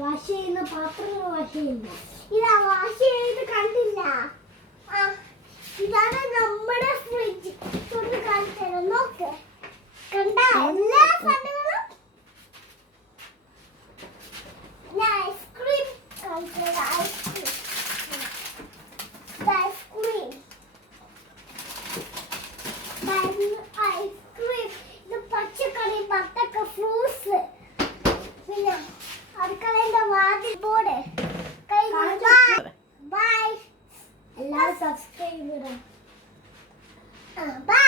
Wash ചെയ്യുന്ന പാത്രങ്ങൾ wash ചെയ്യുന്നു. ഇതാ വാഷ് ചെയ്ത് കണ്ടില്ല. ഇതാണ് നമ്മുടെ ഫ്രിഡ്ജ്. തൊട്ട് കാണിച്ചു നോക്ക്. കണ്ട എല്ലാ സാധനങ്ങളും ഐസ്ക്രീം ഐസ്ക്രീം ഐസ്ക്രീം ഐസ്ക്രീം ഇത് പച്ചക്കറി പത്തക്ക ഫ്രൂട്ട്സ് പിന്നെ അടുക്കളയുടെ വാതിൽ ബോർഡ് ബൈ. എല്ലാവരും സബ്സ്ക്രൈബ് ചെയ്യണം. ബൈ.